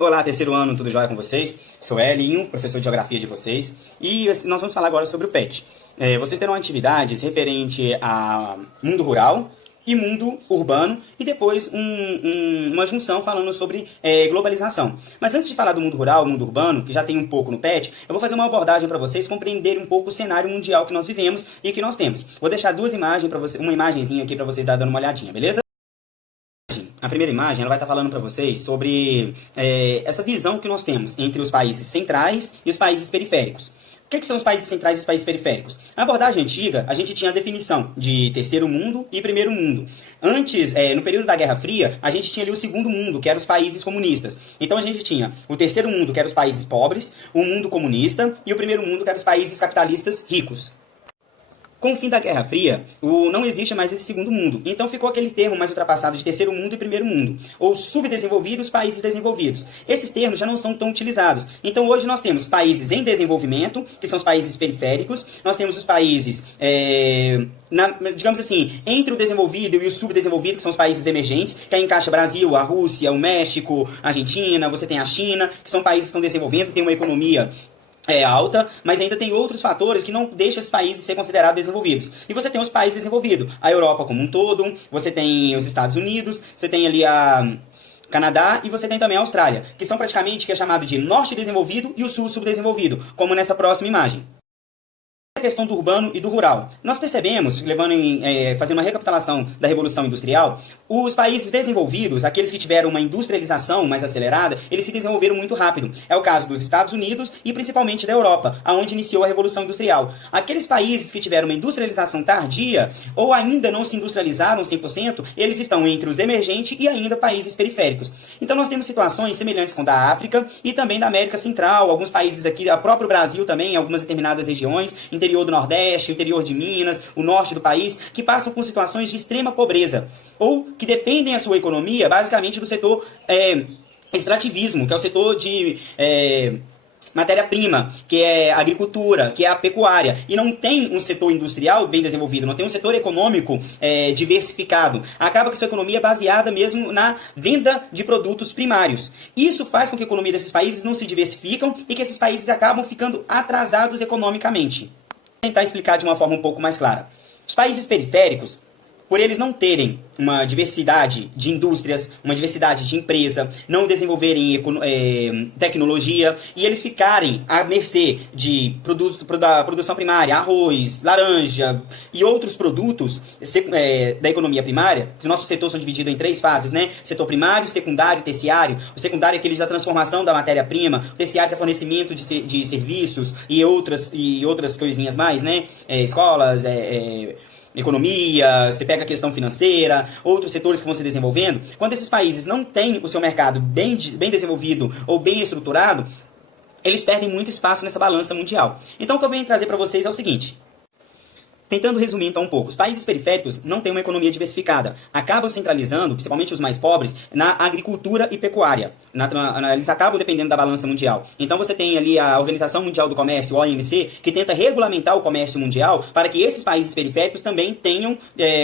Olá, terceiro ano, tudo jóia com vocês? Sou Elinho, professor de Geografia de vocês, e nós vamos falar agora sobre o PET. Vocês terão atividades referente a mundo rural e mundo urbano, e depois uma junção falando sobre globalização. Mas antes de falar do mundo rural, mundo urbano, que já tem um pouco no PET, eu vou fazer uma abordagem para vocês compreenderem um pouco o cenário mundial que nós vivemos e que nós temos. Vou deixar duas imagens para vocês, uma imagenzinha aqui para vocês darem uma olhadinha, beleza? A primeira imagem ela vai estar falando para vocês sobre essa visão que nós temos entre os países centrais e os países periféricos. O que são os países centrais e os países periféricos? Na abordagem antiga, a gente tinha a definição de terceiro mundo e primeiro mundo. Antes, no período da Guerra Fria, a gente tinha ali o segundo mundo, que eram os países comunistas. Então a gente tinha o terceiro mundo, que eram os países pobres, o mundo comunista, e o primeiro mundo, que eram os países capitalistas ricos. Com o fim da Guerra Fria, não existe mais esse segundo mundo. Então ficou aquele termo mais ultrapassado de terceiro mundo e primeiro mundo. Ou subdesenvolvidos, países desenvolvidos. Esses termos já não são tão utilizados. Então hoje nós temos países em desenvolvimento, que são os países periféricos. Nós temos os países, digamos assim, entre o desenvolvido e o subdesenvolvido, que são os países emergentes, que aí encaixa Brasil, a Rússia, o México, a Argentina, você tem a China, que são países que estão desenvolvendo, tem uma economia alta, mas ainda tem outros fatores que não deixam esses países ser considerados desenvolvidos. E você tem os países desenvolvidos, a Europa como um todo, você tem os Estados Unidos, você tem ali a Canadá e você tem também a Austrália, que são praticamente que é chamado de norte desenvolvido e o sul subdesenvolvido, como nessa próxima imagem. A questão do urbano e do rural. Nós percebemos, fazendo uma recapitulação da Revolução Industrial, os países desenvolvidos, aqueles que tiveram uma industrialização mais acelerada, eles se desenvolveram muito rápido. É o caso dos Estados Unidos e principalmente da Europa, onde iniciou a Revolução Industrial. Aqueles países que tiveram uma industrialização tardia, ou ainda não se industrializaram 100%, eles estão entre os emergentes e ainda países periféricos. Então nós temos situações semelhantes com a da África e também da América Central, alguns países aqui, o próprio Brasil também, em algumas determinadas regiões, interior do Nordeste, interior de Minas, o norte do país, que passam por situações de extrema pobreza, ou que dependem a sua economia basicamente do setor extrativismo, que é o setor de matéria-prima, que é a agricultura, que é a pecuária, e não tem um setor industrial bem desenvolvido, não tem um setor econômico diversificado. Acaba que sua economia é baseada mesmo na venda de produtos primários. Isso faz com que a economia desses países não se diversificam e que esses países acabam ficando atrasados economicamente. Vou tentar explicar de uma forma um pouco mais clara. Os países periféricos, por eles não terem uma diversidade de indústrias, uma diversidade de empresa, não desenvolverem tecnologia e eles ficarem à mercê de da produção primária, arroz, laranja e outros produtos da economia primária, os nossos setores são divididos em três fases, né? Setor primário, secundário e terciário. O secundário é aquele da transformação da matéria-prima, o terciário que é fornecimento de serviços e outras coisinhas mais, né? Escolas, economia, você pega a questão financeira, outros setores que vão se desenvolvendo. Quando esses países não têm o seu mercado bem desenvolvido ou bem estruturado, eles perdem muito espaço nessa balança mundial. Então o que eu venho trazer para vocês é o seguinte. Tentando resumir então um pouco, os países periféricos não têm uma economia diversificada, acabam centralizando, principalmente os mais pobres, na agricultura e pecuária. Eles acabam dependendo da balança mundial. Então você tem ali a Organização Mundial do Comércio, a OMC, que tenta regulamentar o comércio mundial para que esses países periféricos também tenham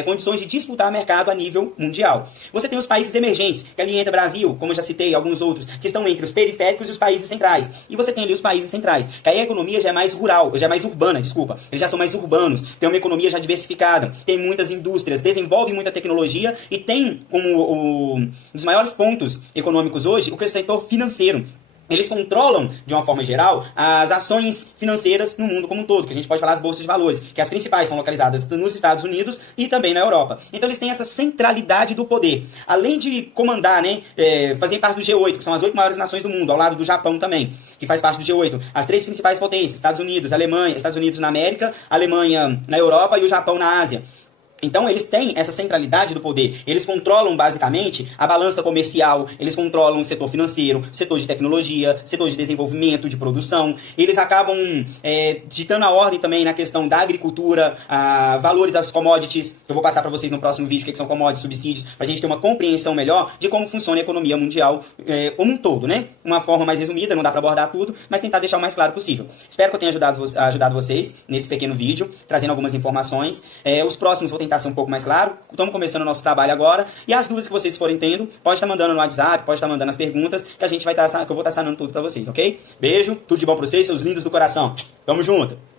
condições de disputar mercado a nível mundial. Você tem os países emergentes, que ali entra Brasil, como eu já citei, alguns outros, que estão entre os periféricos e os países centrais. E você tem ali os países centrais, que aí a economia já é mais rural, já é mais urbana, desculpa. Eles já são mais urbanos, tem uma economia já diversificada, tem muitas indústrias, desenvolve muita tecnologia e tem como um dos maiores pontos econômicos hoje o setor financeiro. Eles controlam, de uma forma geral, as ações financeiras no mundo como um todo, que a gente pode falar as bolsas de valores, que as principais são localizadas nos Estados Unidos e também na Europa. Então eles têm essa centralidade do poder. Além de comandar, fazer parte do G8, que são as 8 maiores nações do mundo, ao lado do Japão também, que faz parte do G8. As 3 principais potências, Estados Unidos, Alemanha, Estados Unidos na América, Alemanha na Europa e o Japão na Ásia. Então eles têm essa centralidade do poder, eles controlam basicamente a balança comercial, eles controlam o setor financeiro, setor de tecnologia, setor de desenvolvimento, de produção, eles acabam ditando a ordem também na questão da agricultura, valores das commodities. Eu vou passar para vocês no próximo vídeo o que são commodities, subsídios, para a gente ter uma compreensão melhor de como funciona a economia mundial como um todo, né? Uma forma mais resumida, não dá para abordar tudo, mas tentar deixar o mais claro possível. Espero que eu tenha ajudado vocês nesse pequeno vídeo, trazendo algumas informações. Os próximos vou tentar tentar ser um pouco mais claro. Estamos começando o nosso trabalho agora. E as dúvidas que vocês forem tendo, pode estar mandando no WhatsApp, pode estar mandando as perguntas, que a gente vai estar, que eu vou estar sanando tudo pra vocês, ok? Beijo, tudo de bom pra vocês, seus lindos do coração. Tamo junto!